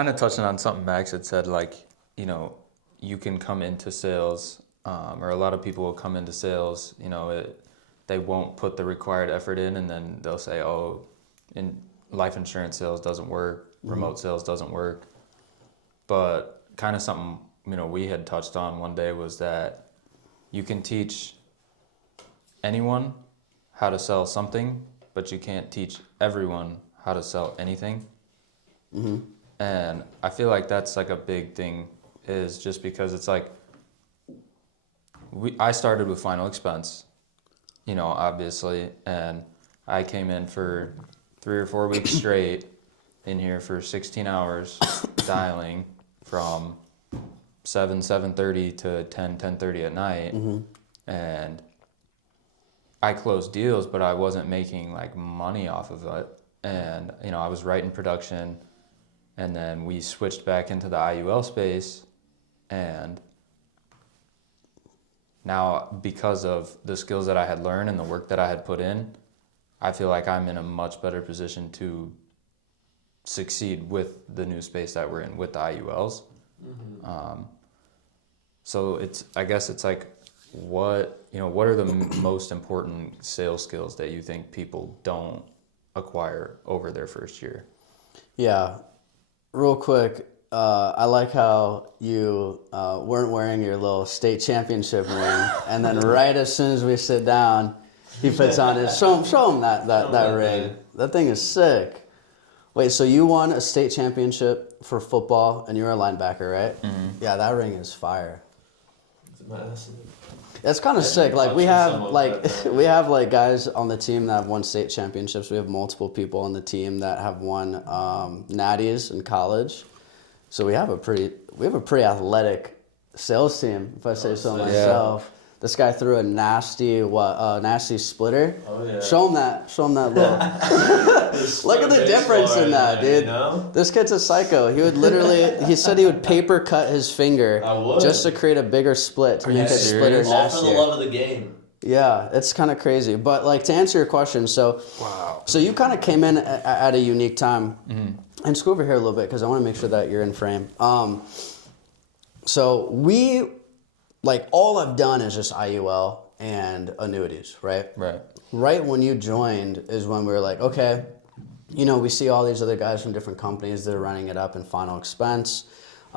kind of touching on something Max had said, like, you know, you can come into sales, or a lot of people will come into sales, you know, they won't put the required effort in, and then they'll say, oh, in life insurance sales doesn't work, remote sales doesn't work. But kind of something, you know, we had touched on one day was that you can teach anyone how to sell something, but you can't teach everyone how to sell anything. And I feel like that's like a big thing, is just because it's like I started with final expense, you know, obviously, and I came in for 3 or 4 weeks straight in here for 16 hours dialing from 7:30 to 10:30 at night. And I closed deals, but I wasn't making like money off of it. And, you know, I was writing production, and then we switched back into the IUL space. And now, because of the skills that I had learned and the work that I had put in, I feel like I'm in a much better position to succeed with the new space that we're in with the IULs. So I guess it's like, what are the most important sales skills that you think people don't acquire over their first year? Yeah, real quick, I like how you weren't wearing your little state championship ring, and then right as soon as we sit down, he puts on his show him that ring. That thing is sick. Wait, so you won a state championship for football, and you were a linebacker, right? Mm-hmm. Yeah, that ring is fire. It's massive. That's kind of sick. Like we have like guys on the team that have won state championships. We have multiple people on the team that have won natties in college. So we have a pretty athletic sales team, if I say so myself. This guy threw a nasty splitter. Oh yeah. Show him that look. Look at the difference in that, dude. You know? This kid's a psycho. He would literally, he said he would paper cut his finger just to create a bigger split to make his splitter nastier. All for the love of the game. Yeah, it's kind of crazy. But like, to answer your question, so you kind of came in at a unique time. Mm-hmm. And scoot over here a little bit because I want to make sure that you're in frame. So we, like, all I've done is just IUL and annuities, right? Right. Right when you joined is when we were like, okay, you know, we see all these other guys from different companies that are running it up in final expense.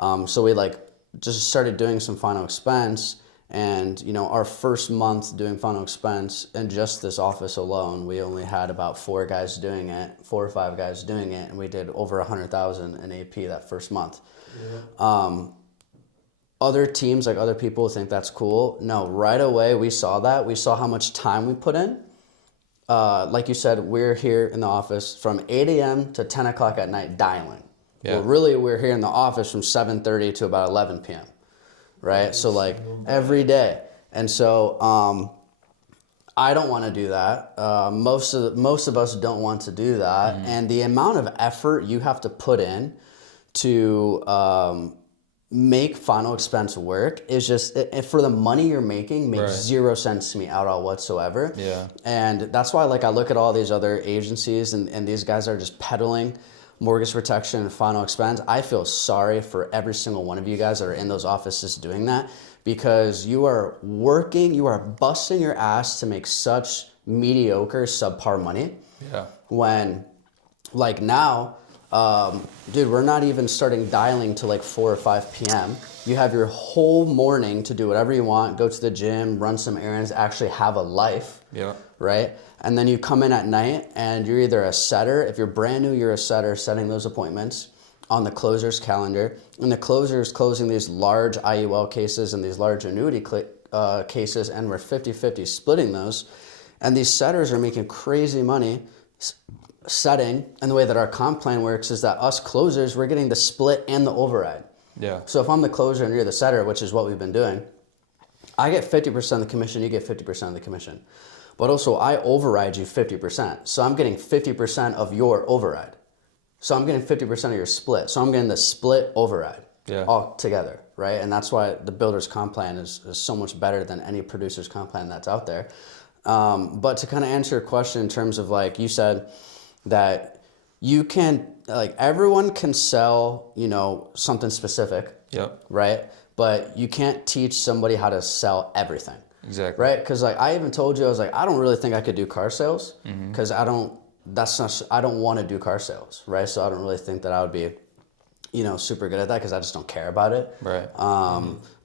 So we like just started doing some final expense, and, you know, our first month doing final expense in just this office alone, we only had about 4 or 5 guys doing it, and we did over 100,000 in AP that first month. Yeah. Other teams, like other people think that's cool. No, right away we saw that. We saw how much time we put in. Like you said, we're here in the office from 8 a.m. to 10 o'clock at night dialing. Yeah. Well, really, we're here in the office from 7:30 to about 11 p.m., right? So, like, every day. And so I don't want to do that. Most of us don't want to do that. Mm-hmm. And the amount of effort you have to put in to make final expense work is just, for the money you're making, makes zero sense to me at all whatsoever. Yeah. And that's why, like, I look at all these other agencies and these guys are just peddling mortgage protection and final expense. I feel sorry for every single one of you guys that are in those offices doing that, because you are busting your ass to make such mediocre, subpar money. Yeah. When, like, now, dude, we're not even starting dialing till like 4 or 5 p.m. You have your whole morning to do whatever you want, go to the gym, run some errands, actually have a life. Yeah. Right? And then you come in at night and you're either a setter. If you're brand new, you're a setter setting those appointments on the closer's calendar. And the closer is closing these large IUL cases and these large annuity cases, and we're 50-50 splitting those. And these setters are making crazy money setting, and the way that our comp plan works is that us closers, we're getting the split and the override. Yeah. So if I'm the closer and you're the setter, which is what we've been doing, I get 50% of the commission, you get 50% of the commission. But also I override you 50%. So I'm getting 50% of your override. So I'm getting 50% of your split. So I'm getting the split override all together, right? And that's why the builder's comp plan is so much better than any producer's comp plan that's out there. But to kind of answer your question in terms of, like, you said that you can, like, everyone can sell, you know, something specific, Yep. right? But you can't teach somebody how to sell everything. Exactly. Right? Because like I even told you, I was like, I don't really think I could do car sales because I don't want to do car sales, right? So I don't really think that I would be, you know, super good at that because I just don't care about it. Right.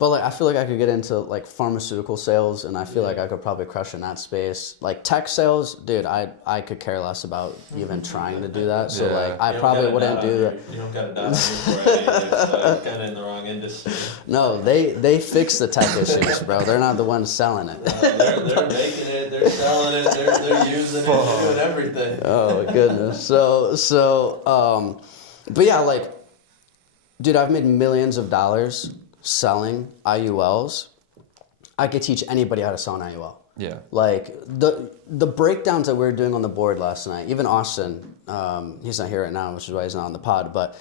But like I feel like I could get into like pharmaceutical sales, and I feel like I could probably crush in that space. Like tech sales, dude, I could care less about even trying to do that. So Yeah. like I probably wouldn't do that. You don't got to die before you're kind of in the wrong industry. No, they fix the tech issues, bro. They're not the ones selling it. They're making it, they're selling it, they're using it, they're doing everything. Oh my goodness. But yeah, like, dude, I've made millions of dollars selling IULs. I could teach anybody how to sell an IUL. Yeah. Like the breakdowns that we were doing on the board last night, even Austin, he's not here right now, which is why he's not on the pod, but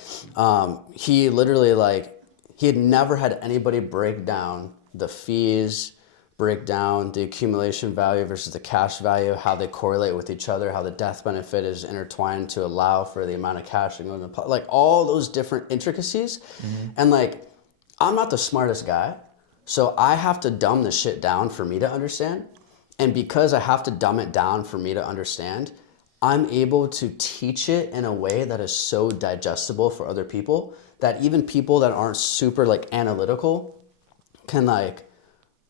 he literally like, he had never had anybody break down the fees, break down the accumulation value versus the cash value, how they correlate with each other, how the death benefit is intertwined to allow for the amount of cash that goes in the like all those different intricacies. And like, I'm not the smartest guy, so I have to dumb the shit down for me to understand. And because I have to dumb it down for me to understand, I'm able to teach it in a way that is so digestible for other people that even people that aren't super like analytical can like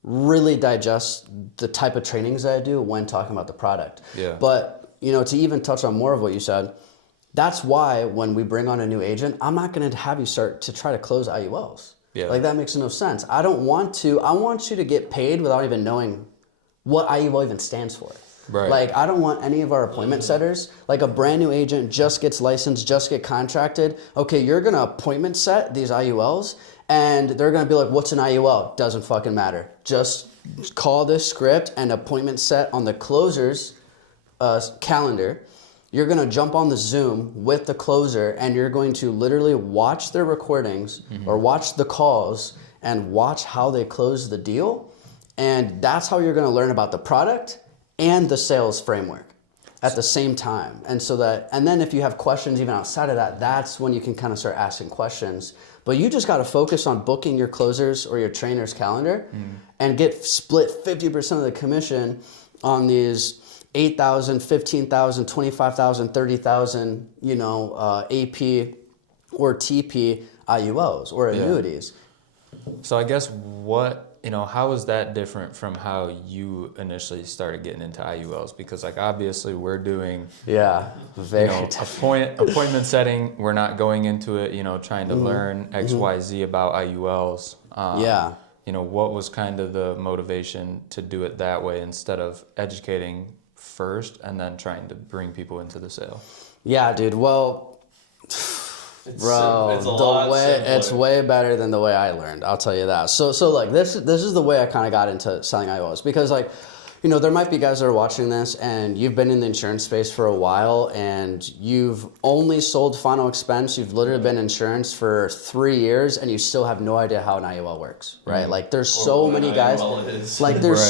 really digest the type of trainings that I do when talking about the product. Yeah. But, you know, to even touch on more of what you said, that's why when we bring on a new agent, I'm not going to have you start to try to close IULs. Yeah. Like that makes no sense. I want you to get paid without even knowing what IUL even stands for. Right. Like I don't want any of our appointment setters, like a brand new agent just gets licensed, just get contracted. Okay, you're going to appointment set these IULs and they're going to be like, what's an IUL? Doesn't fucking matter. Just call this script and appointment set on the closer's calendar. You're going to jump on the Zoom with the closer and you're going to literally watch their recordings or watch the calls and watch how they close the deal. And that's how you're going to learn about the product and the sales framework at the same time. And then if you have questions even outside of that, that's when you can kind of start asking questions. But you just got to focus on booking your closers or your trainer's calendar and get split 50% of the commission on these 8,000, 15,000, 25,000, 30,000, you know, AP or TP IULs or annuities. So I guess how is that different from how you initially started getting into IULs? Because like obviously we're doing Very different. appointment setting. We're not going into it, trying to learn X, Y, Z about IULs. What was kind of the motivation to do it that way instead of educating first and then trying to bring people into the sale? Yeah, dude. Well, bro, it's way better than the way I learned. I'll tell you that. So like this is the way I kind of got into selling IULs because like, there might be guys that are watching this and you've been in the insurance space for a while and you've only sold final expense. You've literally been in insurance for 3 years and you still have no idea how an IUL works, right? Like there's so many guys,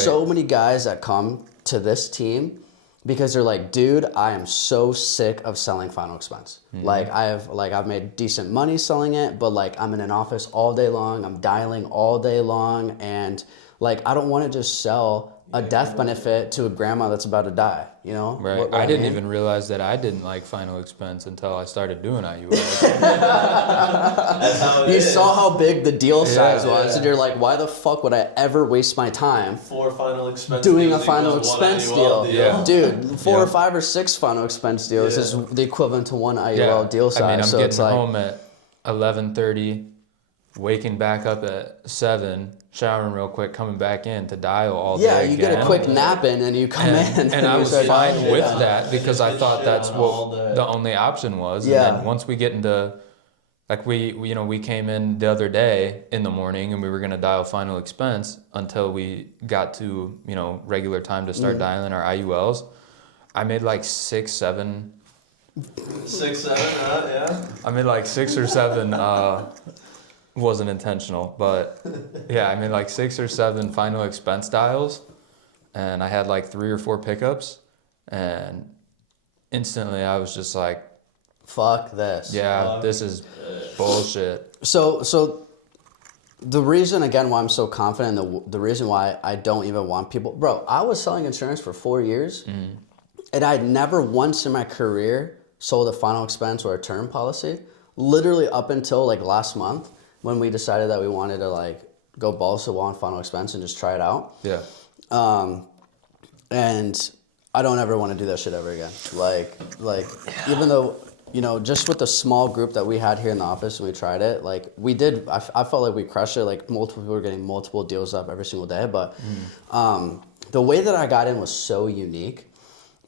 so many guys that come to this team because they're like, dude, I am so sick of selling final expense. Like I've made decent money selling it, but like I'm in an office all day long, I'm dialing all day long, and like I don't want to just sell a death benefit to a grandma that's about to die, Right. What I didn't mean? even realize that I didn't like final expense until I started doing IULs. That's how it You is. saw how big the deal size was, yeah. and you're like, why the fuck would I ever waste my time 4 final expense doing a deals final equals one expense IUL deal? Yeah. Dude, 4 or Yeah. 5 or 6 final expense deals Yeah. is the equivalent to one IUL deal size. I mean, I'm so getting it's like, home at 11:30, waking back up at 7, showering real quick, coming back in to dial all yeah, day you get a again. quick nap in and you come in. And I you was start fine dialing. with Yeah. that because I thought that's all what day. the only option was. Yeah. And then once we get into, like we came in the other day in the morning and we were going to dial final expense until we got to, regular time to start dialing our IULs. I made like 6, 7. 6, 7, yeah. I made like 6 or 7, wasn't intentional, but yeah, I made like 6 or 7 final expense dials and I had like 3 or 4 pickups and instantly I was just like, fuck this. Yeah, this is bullshit. So the reason, again, why I'm so confident, the reason why I don't even want people, bro, I was selling insurance for 4 years, and I'd never once in my career sold a final expense or a term policy, literally up until like last month when we decided that we wanted to like go balls to the wall on final expense and just try it out. Yeah. And I don't ever want to do that shit ever again. Like even though, you know, just with the small group that we had here in the office and we tried it, like we did, I felt like we crushed it. Like multiple people were getting multiple deals up every single day. But the way that I got in was so unique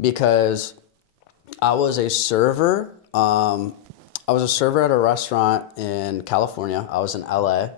because I was a server. I was a server at a restaurant in California. I was in LA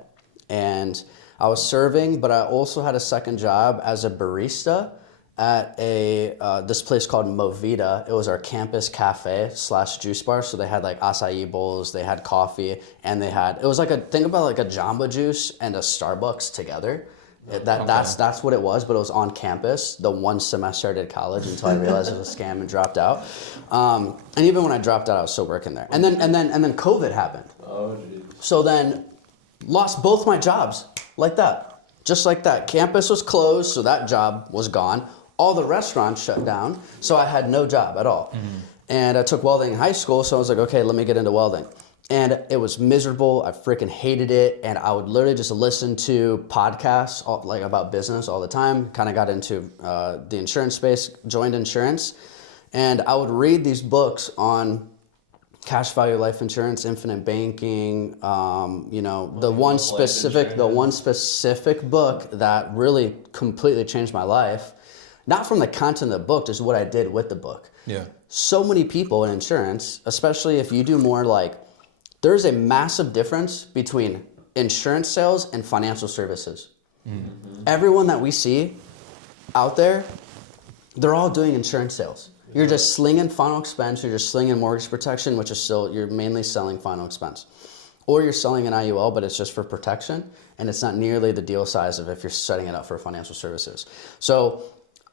and I was serving, but I also had a second job as a barista at this place called Movida. It was our campus cafe / juice bar. So they had like acai bowls, they had coffee, and it was like think about like a Jamba Juice and a Starbucks together. That's what it was, but it was on campus. The one semester I did college until I realized it was a scam and dropped out. And even when I dropped out, I was still working there. And then COVID happened. Oh, geez. So then lost both my jobs like that. Just like that. Campus was closed, so that job was gone. All the restaurants shut down, so I had no job at all. And I took welding in high school, so I was like, okay, let me get into welding. And it was miserable. I freaking hated it. And I would literally just listen to podcasts like about business all the time. Kind of got into the insurance space, joined insurance. And I would read these books on cash value life insurance, infinite banking, the one specific book that really completely changed my life. Not from the content of the book, just what I did with the book. Yeah. So many people in insurance, especially if you do more like, there's a massive difference between insurance sales and financial services. Everyone that we see out there, they're all doing insurance sales. You're just slinging final expense, you're just slinging mortgage protection, which is still, you're mainly selling final expense. Or you're selling an IUL, but it's just for protection, and it's not nearly the deal size of if you're setting it up for financial services. So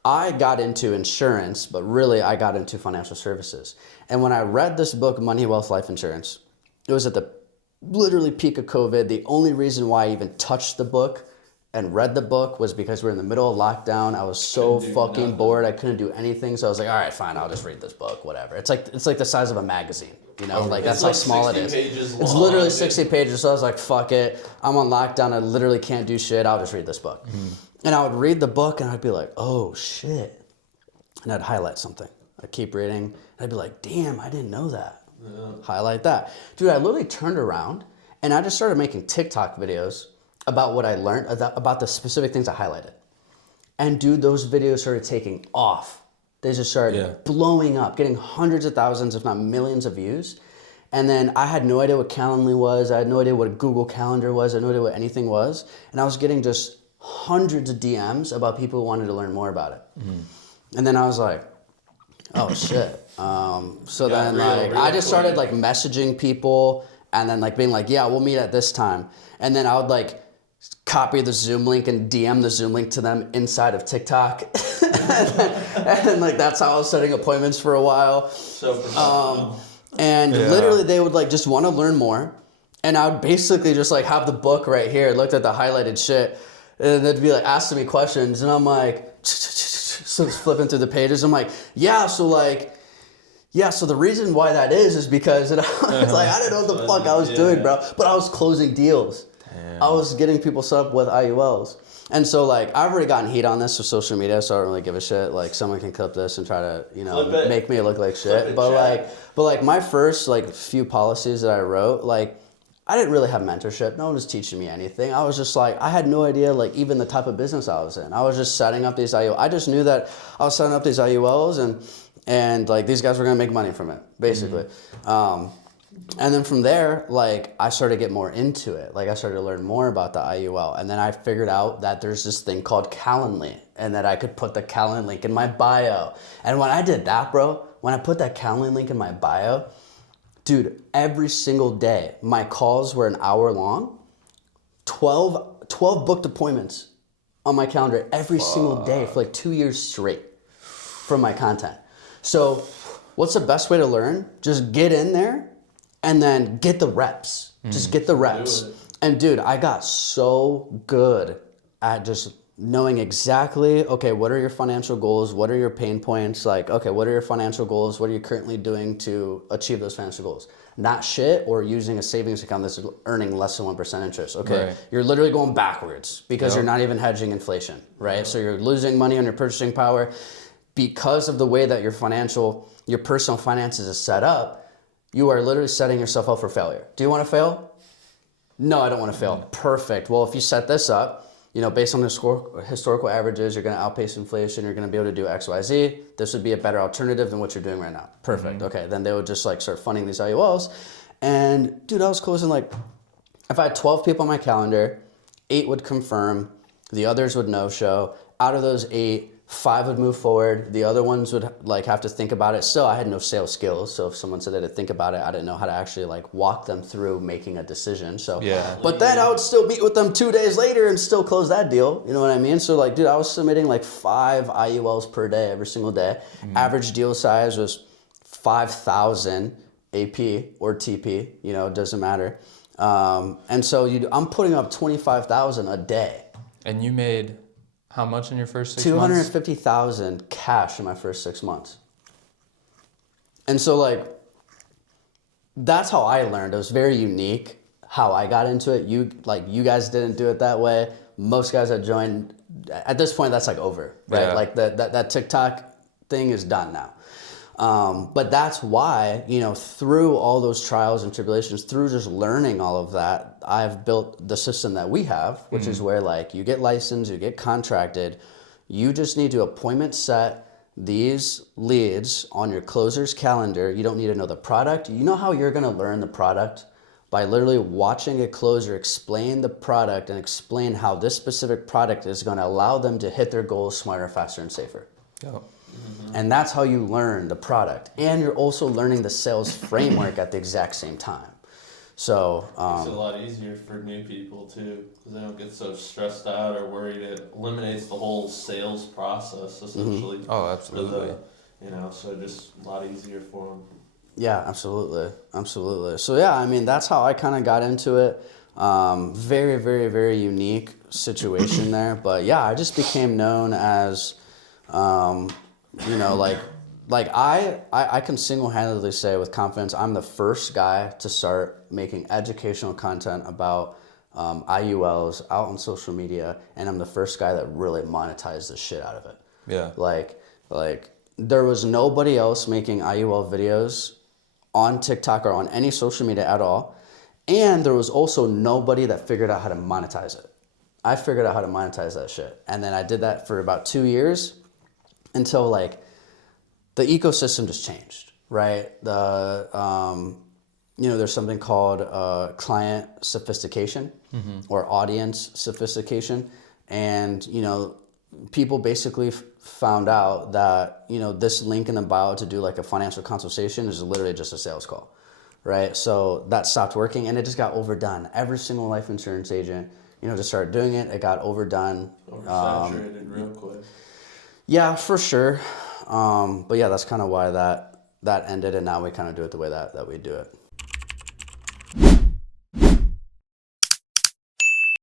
I got into insurance, but really I got into financial services. And when I read this book, Money, Wealth, Life Insurance, it was at the literally peak of COVID. The only reason why I even touched the book and read the book was because we're in the middle of lockdown. I was so fucking bored. I couldn't do anything. So I was like, all right, fine, I'll just read this book, whatever. It's like the size of a magazine, you know? Like that's how small it is. It's literally 60 pages. So I was like, fuck it. I'm on lockdown. I literally can't do shit. I'll just read this book. And I would read the book and I'd be like, oh shit. And I'd highlight something. I'd keep reading. And I'd be like, damn, I didn't know that. Yeah. Highlight that. Dude, I literally turned around and I just started making TikTok videos about what I learned, about the specific things I highlighted. And dude, those videos started taking off. They just started blowing up, getting hundreds of thousands, if not millions of views. And then I had no idea what Calendly was. I had no idea what a Google Calendar was. I had no idea what anything was. And I was getting just hundreds of DMs about people who wanted to learn more about it. And then I was like, oh shit. Then like I just started like messaging people and then like being like, yeah, we'll meet at this time. And then I would like copy the Zoom link and DM the Zoom link to them inside of TikTok. and like that's how I was setting appointments for a while. Literally they would like just want to learn more. And I would basically just like have the book right here, looked at the highlighted shit, and they'd be like asking me questions. And I'm like, so flipping through the pages. I'm like, so the reason why that is because, and I was like, I didn't know what the fuck I was doing, bro. But I was closing deals. Damn. I was getting people set up with IULs. And so like, I've already gotten heat on this with social media, so I don't really give a shit. Like someone can clip this and try to, make me look like shit. But like my first like few policies that I wrote, like I didn't really have mentorship. No one was teaching me anything. I was just like, I had no idea like even the type of business I was in. I was just setting up these IULs. I just knew that I was setting up these IULs and like these guys were gonna make money from it, basically. And then from there, like I started to get more into it. Like I started to learn more about the IUL. And then I figured out that there's this thing called Calendly and that I could put the Calendly link in my bio. And when I did that, bro, when I put that Calendly link in my bio, dude, every single day, my calls were an hour long, 12 booked appointments on my calendar every single day for like 2 years straight from my content. So what's the best way to learn? Just get in there and then get the reps. Just get the reps. Do it. And dude, I got so good at just knowing exactly, okay, what are your financial goals? What are your pain points? Like, okay, what are your financial goals? What are you currently doing to achieve those financial goals? Not shit or using a savings account that's earning less than 1% interest. Okay, Right. you're literally going backwards because Yep. you're not even hedging inflation, right? So you're losing money on your purchasing power because of the way that your personal finances is set up. You are literally setting yourself up for failure. Do you want to fail? No, I don't want to fail. Perfect. Well, if you set this up, based on historical averages, you're going to outpace inflation. You're going to be able to do X, Y, Z. This would be a better alternative than what you're doing right now. Perfect. Okay. Then they would just like start funding these IULs. And dude, I was closing like, if I had 12 people on my calendar, 8 would confirm, the others would no show. Out of those 8, 5 would move forward. The other ones would like have to think about it. Still, I had no sales skills. So if someone said they had to think about it, I didn't know how to actually like walk them through making a decision. So, Yeah. but then I would still meet with them 2 days later and still close that deal. You know what I mean? So like, dude, I was submitting like 5 IULs per day, every single day. Average deal size was 5,000 AP or TP, it doesn't matter. And so I'm putting up 25,000 a day. And you made how much in your first 6 months? 250,000 cash in my first 6 months. And so like, that's how I learned. It was very unique how I got into it. You guys didn't do it that way. Most guys that joined, at this point, that's like over, right? Yeah. Like that TikTok thing is done now. But that's why, through all those trials and tribulations, through just learning all of that, I've built the system that we have, which is where like you get licensed, you get contracted, you just need to appointment set these leads on your closer's calendar. You don't need to know the product. You know how you're going to learn the product? By literally watching a closer explain the product and explain how this specific product is going to allow them to hit their goals smarter, faster, and safer. Yo. And that's how you learn the product. And you're also learning the sales framework at the exact same time. So, It's a lot easier for new people too, because they don't get so stressed out or worried. It eliminates the whole sales process essentially. Oh, absolutely. So just a lot easier for them. yeah, absolutely. Absolutely. So, yeah, I mean, that's how I kind of got into it. Very, very, very unique situation there. But yeah, I just became known as, I can single-handedly say with confidence, I'm the first guy to start making educational content about IULs out on social media, and I'm the first guy that really monetized the shit out of it. Yeah. Like there was nobody else making IUL videos on TikTok or on any social media at all, and there was also nobody that figured out how to monetize it. I figured out how to monetize that shit, and then I did that for about 2 years until like the ecosystem just changed, right? There's something called client sophistication or audience sophistication. And, people basically found out that, this link in the bio to do like a financial consultation is literally just a sales call, right? So that stopped working and it just got overdone. Every single life insurance agent, just started doing it. It got overdone. Oversaturated real quick. Yeah, for sure. But yeah, that's kind of why that ended, and now we kind of do it the way that we do it.